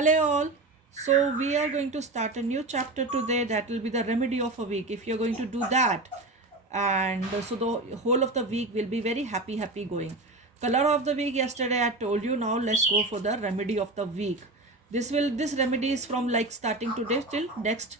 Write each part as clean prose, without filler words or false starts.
Hello all. So we are going to start a new chapter today that will be the remedy of a week. If you're going to do that, and so the whole of the week will be very happy going. Color of the week yesterday I told you. Now let's go for the remedy of the week. This remedy is from like starting today till next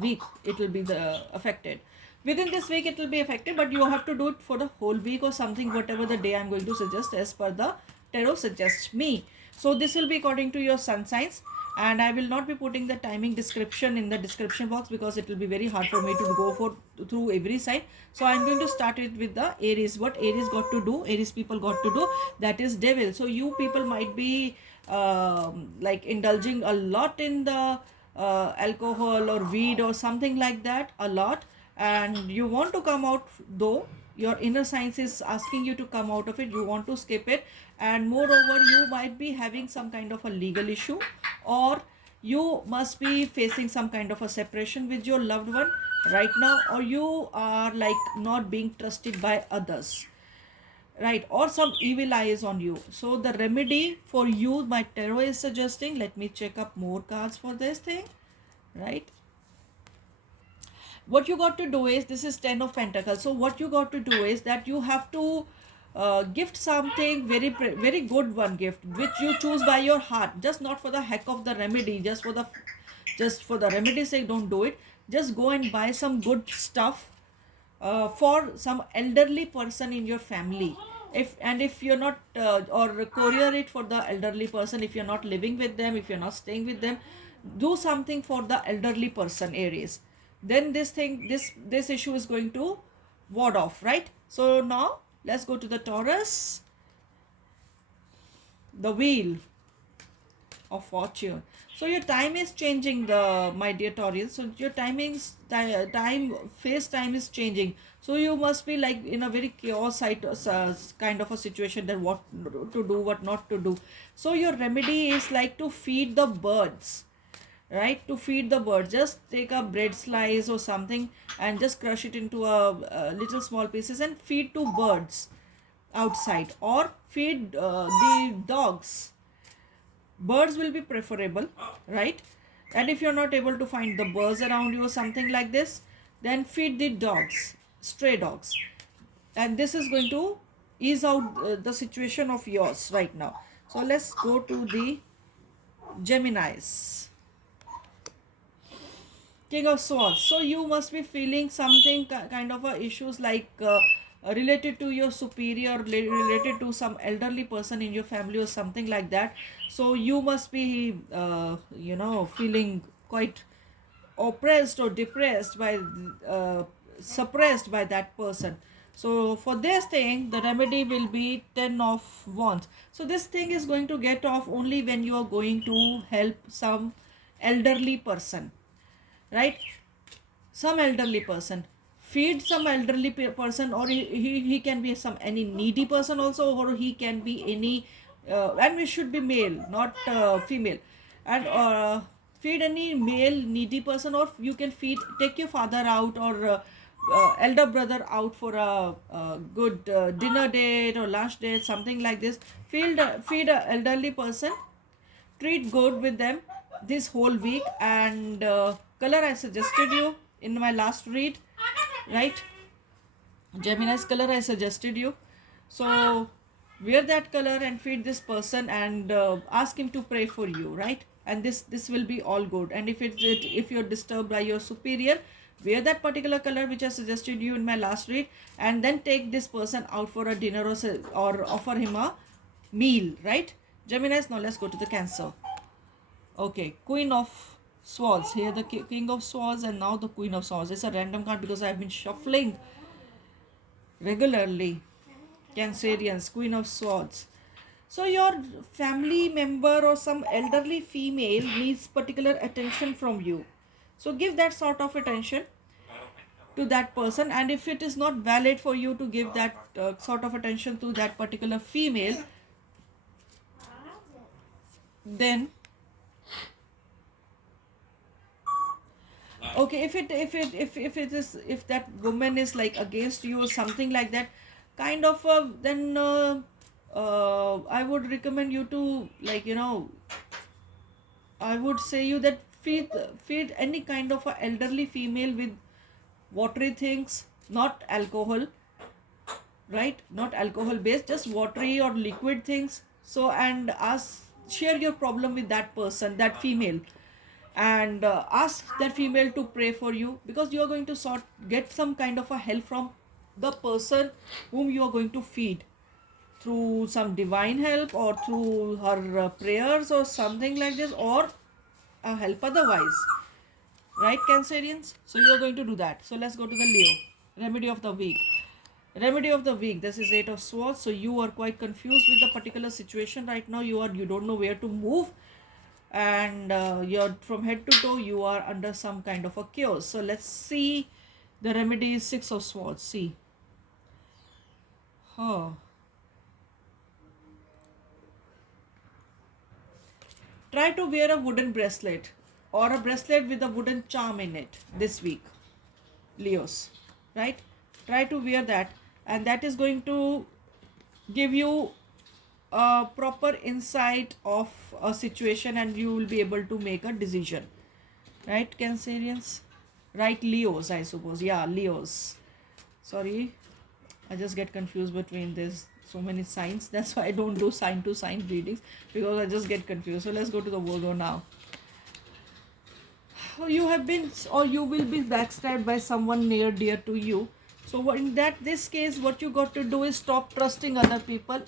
week. It will be the affected. Within this week it will be affected, but you have to do it for the whole week or something, whatever the day I'm going to suggest as per the tarot suggests me. So this will be according to your sun signs, and I will not be putting the timing description in the description box because it will be very hard for me to go for through every sign. So I'm going to start it with the Aries. What Aries got to do, Aries people got to do, that is devil. So you people might be like indulging a lot in the alcohol or weed or something like that a lot, and you want to come out, though your inner science is asking you to come out of it, you want to skip it. And moreover, you might be having some kind of a legal issue, or you must be facing some kind of a separation with your loved one right now, or you are like not being trusted by others, right? Or some evil eye is on you. So the remedy for you, my tarot is suggesting, let me check up more cards for this thing, right? What you got to do is, this is 10 of pentacles, so what you got to do is that you have to gift something very good, one gift which you choose by your heart, just not for the heck of the remedy, just for the remedy sake. Don't do it. Just go and buy some good stuff for some elderly person in your family. If you're not or courier it for the elderly person, if you're not living with them, if you're not staying with them, do something for the elderly person, Aries. Then this issue is going to ward off, right? So now let's go to the Taurus, the wheel of fortune. So your time is changing, the my dear Taurus. So your time face time is changing. So you must be like in a very chaos kind of a situation, that what to do, what not to do. So your remedy is like to feed the birds, right? To feed the birds, just take a bread slice or something and just crush it into a little small pieces and feed to birds outside, or feed the dogs. Birds will be preferable, right? And if you're not able to find the birds around you or something like this, then feed the dogs, stray dogs. And this is going to ease out the situation of yours right now. So let's go to the Geminis. King of Swords. So you must be feeling something kind of issues like related to your superior, related to some elderly person in your family or something like that. So you must be, feeling quite oppressed or depressed by, suppressed by that person. So for this thing, the remedy will be 10 of Wands. So this thing is going to get off only when you are going to help some elderly person, right? Some elderly person, feed some elderly person, or he can be some any needy person also, or he can be any and it should be male, not female. And feed any male needy person, or you can feed, take your father out, or elder brother out for a good dinner date or lunch date, something like this. Feed a elderly person, treat good with them this whole week. And color I suggested you in my last read, right? Gemini's color I suggested you. So wear that color and feed this person, and ask him to pray for you, right? And this will be all good. And if you're disturbed by your superior, wear that particular color which I suggested you in my last read, and then take this person out for a dinner, or offer him a meal, right? Geminis. Now let's go to the Cancer. Okay, Queen of Swords. Here the King of Swords, and now the Queen of Swords. It's a random card because I've been shuffling regularly. Cancerians, Queen of Swords. So your family member or some elderly female needs particular attention from you. So give that sort of attention to that person. And if it is not valid for you to give that sort of attention to that particular female, then okay, if that woman is like against you or something like that, kind of then I would recommend you to, like, I would say you that feed any kind of a elderly female with watery things, not alcohol, right? Not alcohol based, just watery or liquid things. So, and ask, share your problem with that person, that female, and ask that female to pray for you, because you are going to get some kind of a help from the person whom you are going to feed, through some divine help or through her prayers or something like this, or help otherwise, right, Cancerians? So you are going to do that. So let's go to the Leo. Remedy of the week. Remedy of the week, this is Eight of Swords. So you are quite confused with the particular situation right now. You don't know where to move, and you're from head to toe you are under some kind of a chaos. So let's see. The remedy is Six of Swords. See, huh, try to wear a wooden bracelet or a bracelet with a wooden charm in it this week, Leos, right? Try to wear that, and that is going to give you a proper insight of a situation, and you will be able to make a decision, right, Cancerians? Right, Leos, I suppose. Yeah, Leos. Sorry, I just get confused between this so many signs. That's why I don't do sign to sign readings, because I just get confused. So let's go to the Virgo now. You have been, or you will be backstabbed by someone near dear to you. So in this case, what you got to do is stop trusting other people.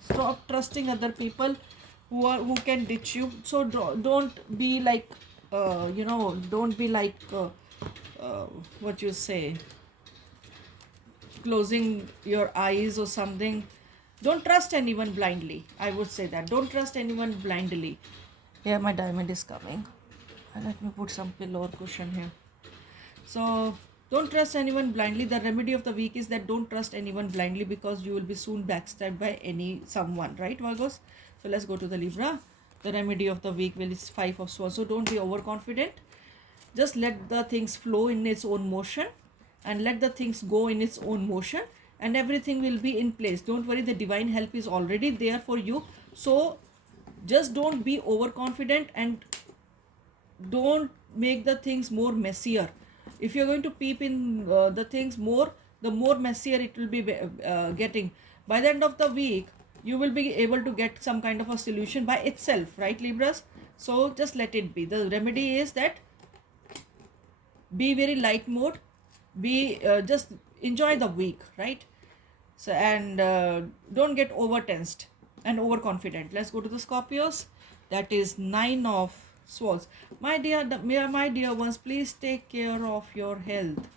Stop trusting other people who can ditch you. So don't be like, don't be like, uh, what you say, closing your eyes or something. Don't trust anyone blindly. I would say that. Don't trust anyone blindly. Here, my diamond is coming. Let me put some pillow or cushion here. So, don't trust anyone blindly. The remedy of the week is that don't trust anyone blindly, because you will be soon backstabbed by someone, right, Virgos? So, let's go to the Libra. The remedy of the week is Five of Swords. So, don't be overconfident. Just let the things flow in its own motion, and let the things go in its own motion, and everything will be in place. Don't worry, the divine help is already there for you. So, just don't be overconfident, and don't make the things more messier. If you're going to peep in the things more, the more messier it will be getting. By the end of the week, you will be able to get some kind of a solution by itself, right, Libras? So just let it be. The remedy is that be very light mode, be just enjoy the week, right? So, and don't get over tensed and overconfident. Let's go to the Scorpios. That is Nine of Swords. My dear ones, please take care of your health.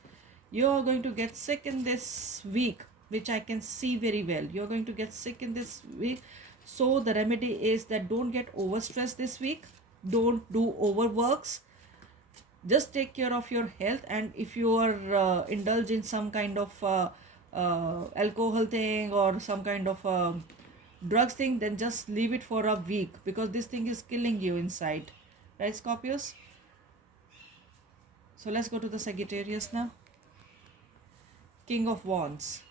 You are going to get sick in this week, which I can see very well. You are going to get sick in this week. So the remedy is that don't get overstressed this week. Don't do overworks. Just take care of your health, and if you are indulge in some kind of alcohol thing or some kind of drugs thing, then just leave it for a week, because this thing is killing you inside, right, Scorpios? So let's go to the Sagittarius now. King of Wands.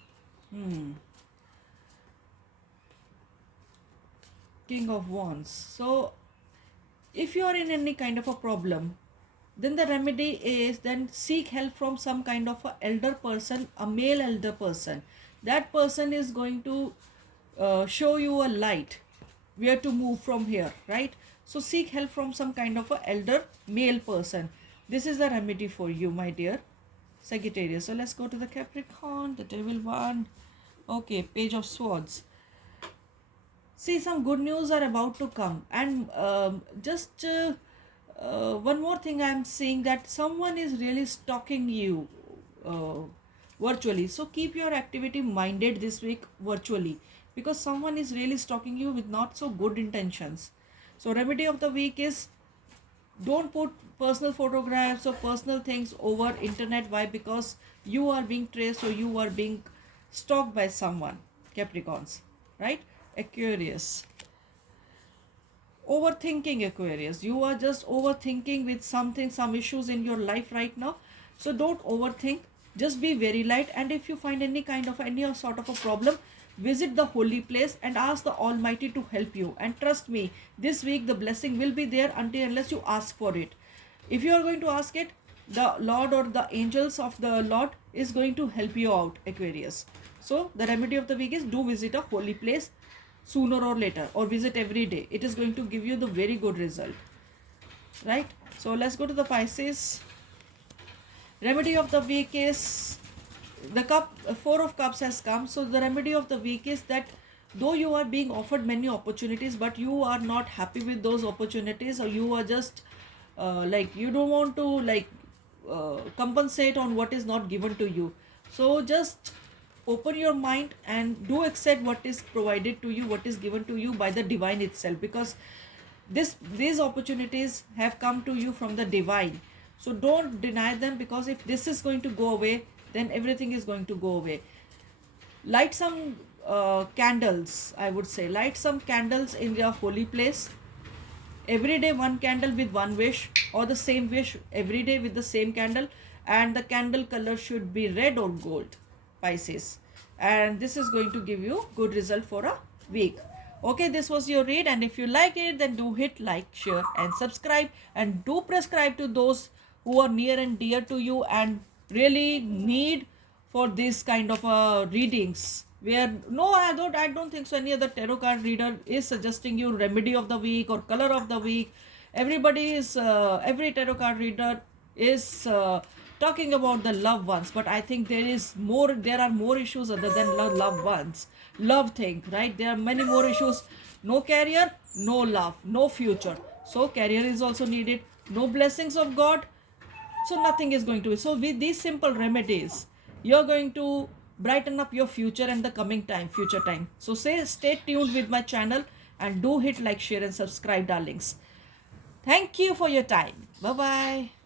King of Wands. So if you are in any kind of a problem, then the remedy is then seek help from some kind of a elder person, a male elder person. That person is going to show you a light where to move from here, right? So seek help from some kind of a elder male person. This is the remedy for you, my dear Sagittarius. So let's go to the Capricorn, the Devil one. Okay, Page of Swords. See, some good news are about to come, and one more thing, I'm seeing that someone is really stalking you uh, virtually. So keep your activity minded this week virtually, because someone is really stalking you with not so good intentions. So remedy of the week is don't put personal photographs or personal things over internet. Why? Because you are being traced, or you are being stalked by someone, Capricorns, right? Aquarius. Overthinking, Aquarius. You are just overthinking with something, some issues in your life right now. So don't overthink. Just be very light, and if you find any sort of a problem, Visit the holy place and ask the Almighty to help you. And trust me, this week the blessing will be there until unless you ask for it. If you are going to ask it, the Lord or the angels of the Lord is going to help you out, Aquarius. So the remedy of the week is do visit a holy place sooner or later, or visit every day. It is going to give you the very good result, right? So let's go to the Pisces. Remedy of the week is the four of cups has come. So the remedy of the week is that though you are being offered many opportunities, but you are not happy with those opportunities, or you are just like you don't want to compensate on what is not given to you. So just open your mind and do accept what is provided to you, what is given to you by the divine itself, because these opportunities have come to you from the divine. So don't deny them, because if this is going to go away, then everything is going to go away. Light some candles, I would say. Light some candles in your holy place. Every day one candle with one wish, or the same wish every day with the same candle, and the candle color should be red or gold, Pisces. And this is going to give you good result for a week. Okay, this was your read, and if you like it, then do hit like, share and subscribe, and do prescribe to those who are near and dear to you and really need for this kind of readings. Where no, I don't think so any other tarot card reader is suggesting you remedy of the week or color of the week. Every tarot card reader is talking about the loved ones, but I think there are more issues other than loved ones, love thing, right? There are many more issues. No career, no love, no future. So career is also needed. No blessings of God, so nothing is going to be. So with these simple remedies, you're going to brighten up your future and the coming time, future time. So stay tuned with my channel, and do hit like, share and subscribe, darlings. Thank you for your time. Bye bye.